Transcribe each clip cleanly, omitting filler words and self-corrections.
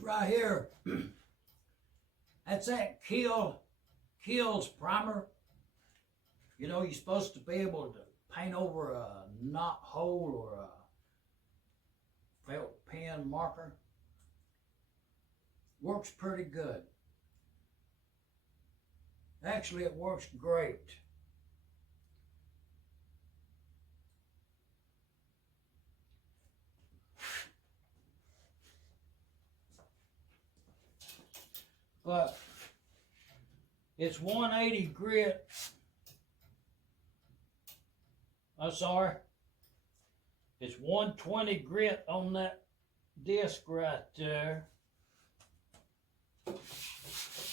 This right here, that's that Kills primer. You know, you're supposed to be able to paint over a knot hole or a felt pen marker. Works pretty good. Actually, it works great. But it's 180 grit. I'm sorry. It's 120 grit on that disc right there.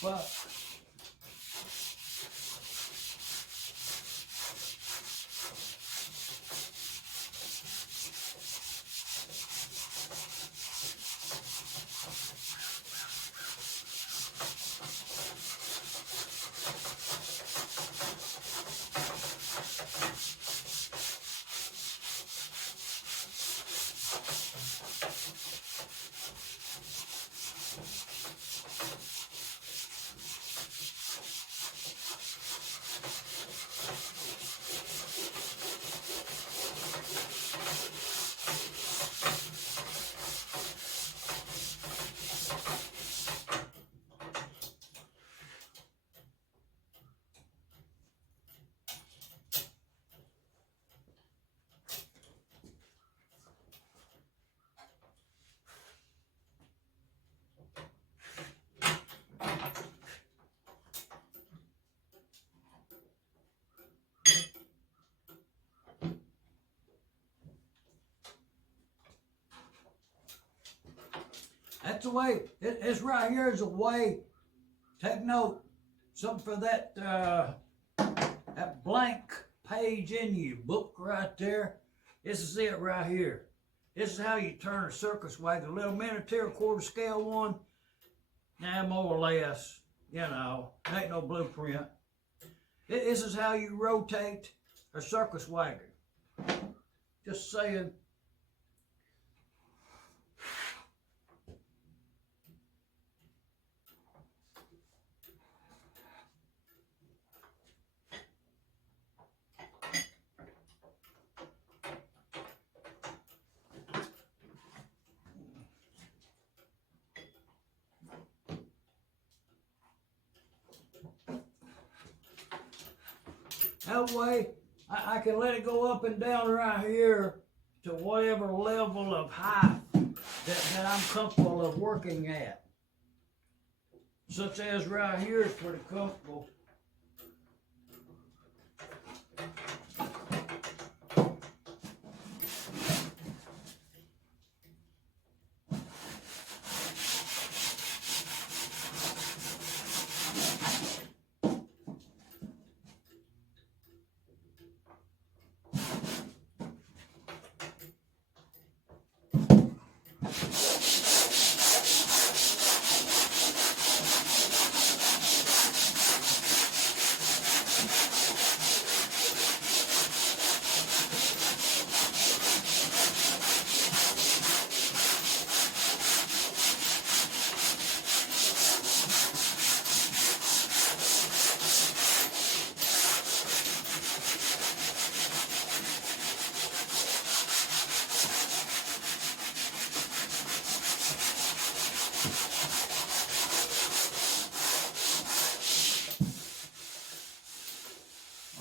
But that's the way, it's right here is a way, take note, something for that, that blank page in your book right there. This is it right here. This is how you turn a circus wagon, a little miniature quarter scale one. Now more or less, you know, ain't no blueprint. This is how you rotate a circus wagon. Just saying. That way, I can let it go up and down right here to whatever level of height that I'm comfortable of working at. Such as right here is pretty comfortable.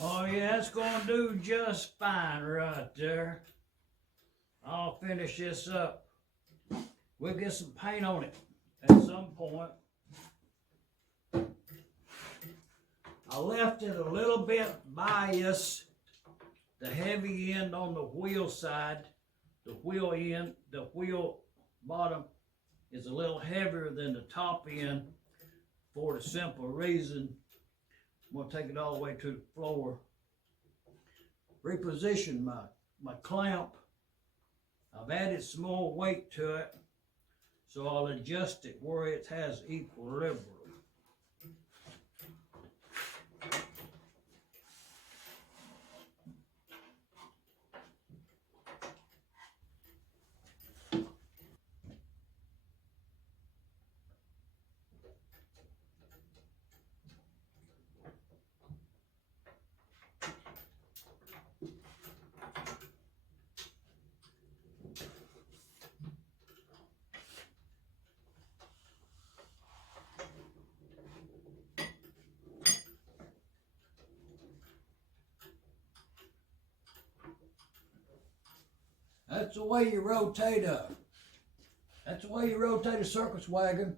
Oh yeah, it's gonna do just fine right there. I'll finish this up. We'll get some paint on it at some point. I left it a little bit biased. The heavy end on the wheel side, the wheel end, the wheel bottom is a little heavier than the top end for the simple reason. I'm going to take it all the way to the floor. Reposition my clamp. I've added some more weight to it, so I'll adjust it where it has equilibrium. That's the way you rotate a circus wagon.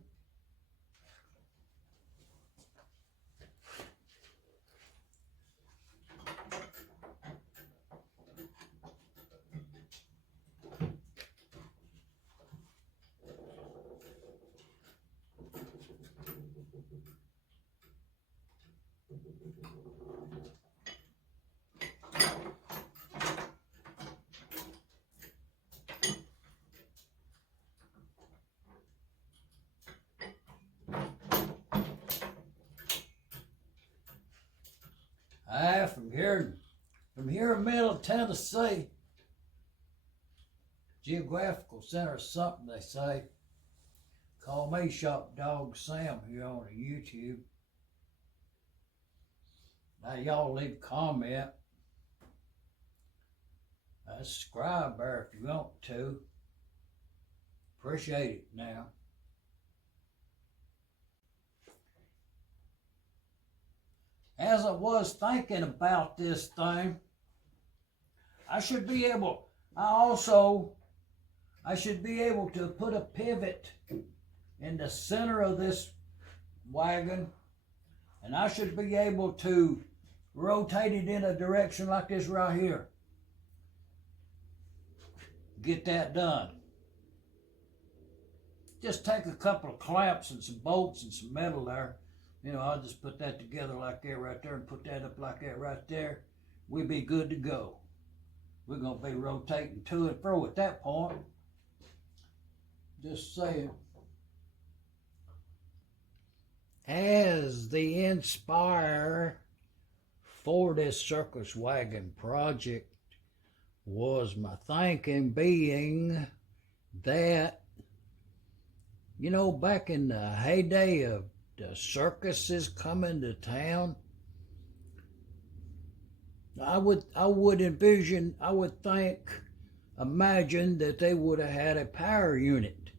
From here in middle Tennessee, geographical center or something they say. Call me Shop Dog Sam here on the YouTube. Now y'all leave a comment. Subscribe there if you want to. Appreciate it now. As I was thinking about this thing, I should be able to put a pivot in the center of this wagon, and I should be able to rotate it in a direction like this right here. Get that done. Just take a couple of clamps and some bolts and some metal there. You know, I'll just put that together like that right there and put that up like that right there. We'll be good to go. We're going to be rotating to and fro at that point. Just saying. As the inspire for this circus wagon project was my thinking being that, you know, back in the heyday of the circuses coming to town, I would imagine that they would have had a power unit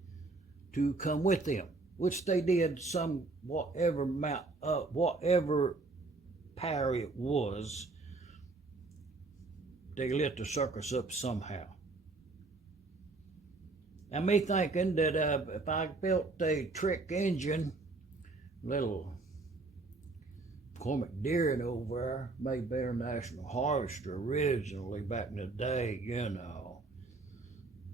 to come with them, which they did whatever power it was, they lit the circus up somehow. Now me thinking that if I built a trick engine, little Cormac Deering over there, made by International Harvester originally back in the day, you know,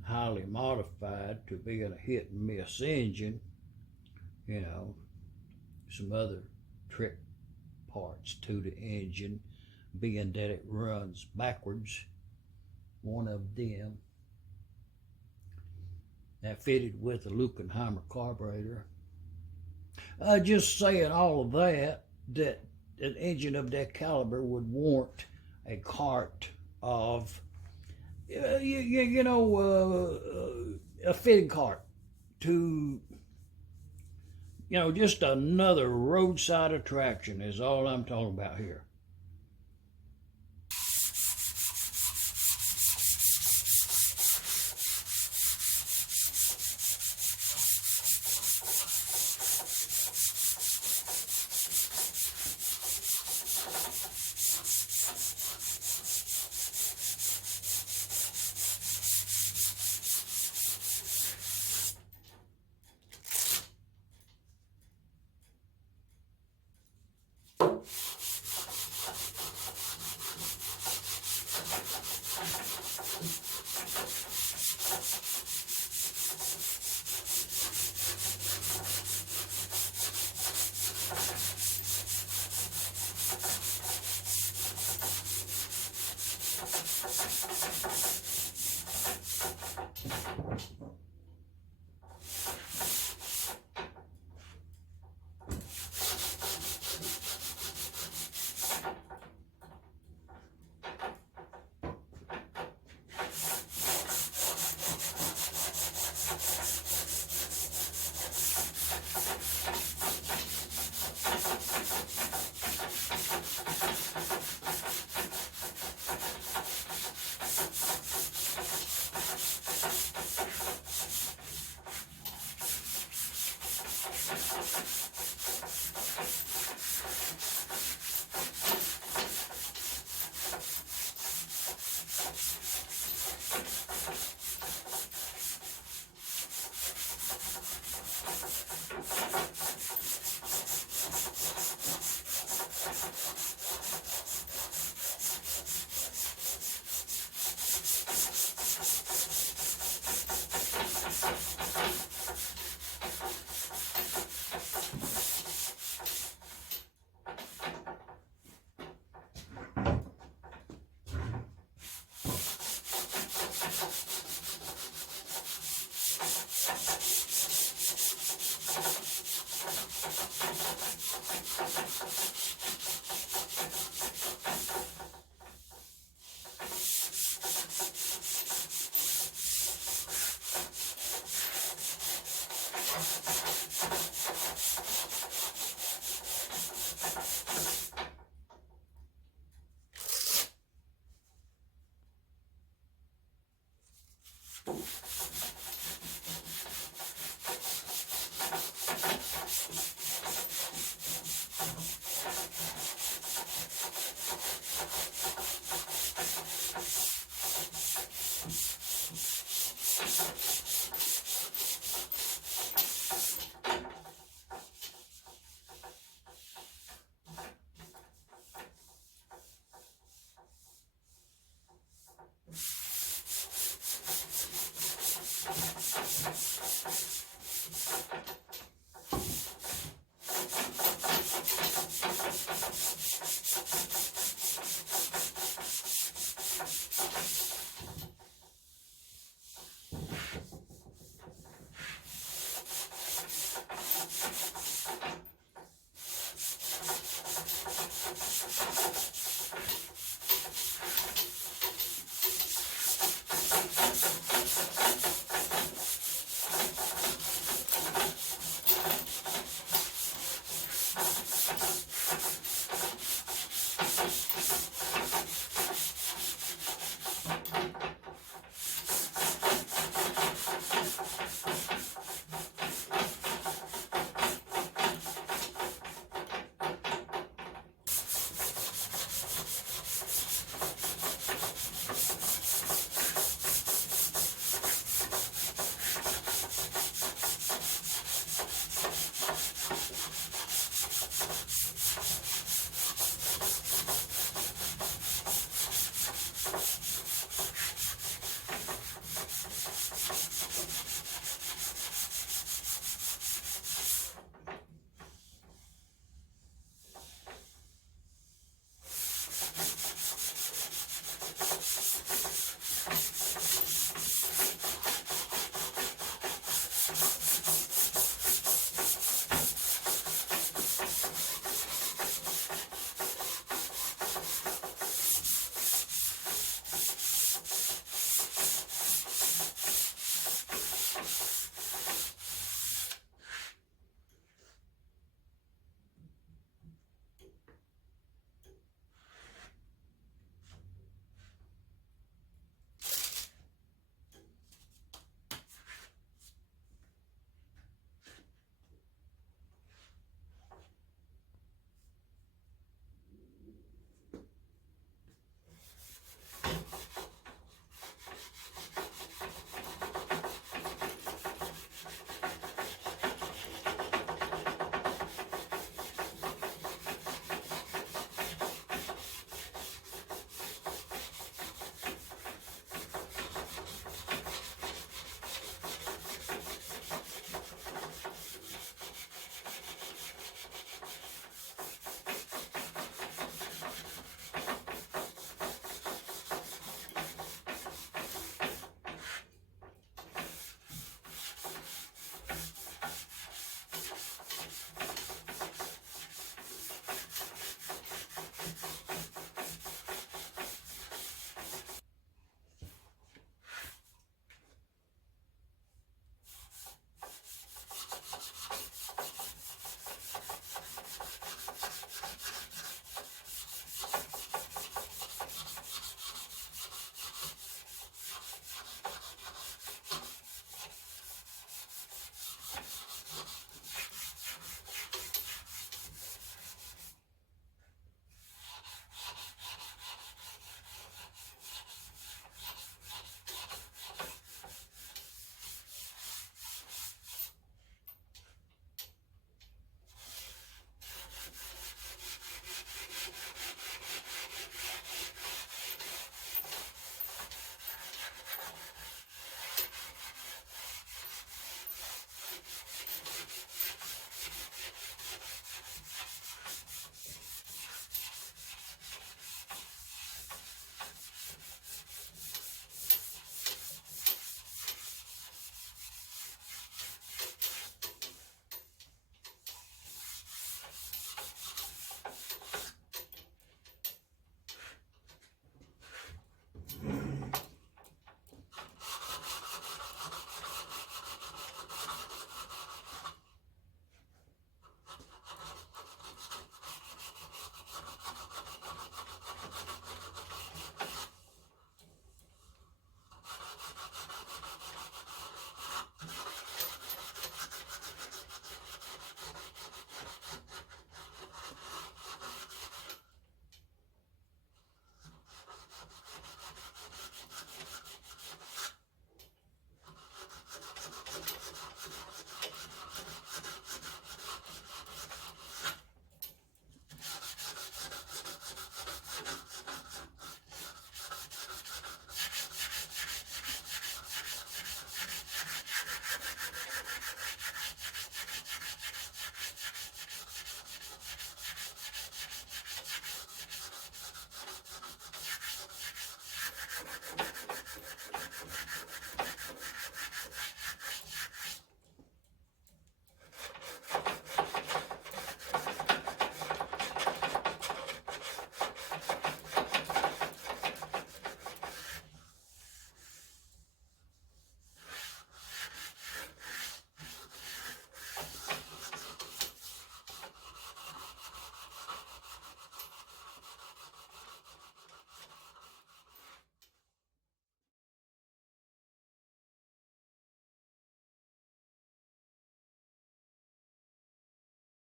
highly modified to being a hit and miss engine, you know, some other trick parts to the engine, being that it runs backwards, one of them, that fitted with a Luckenheimer carburetor. Just saying all of that an engine of that caliber would warrant a cart of, a fitting cart to, you know, just another roadside attraction is all I'm talking about here.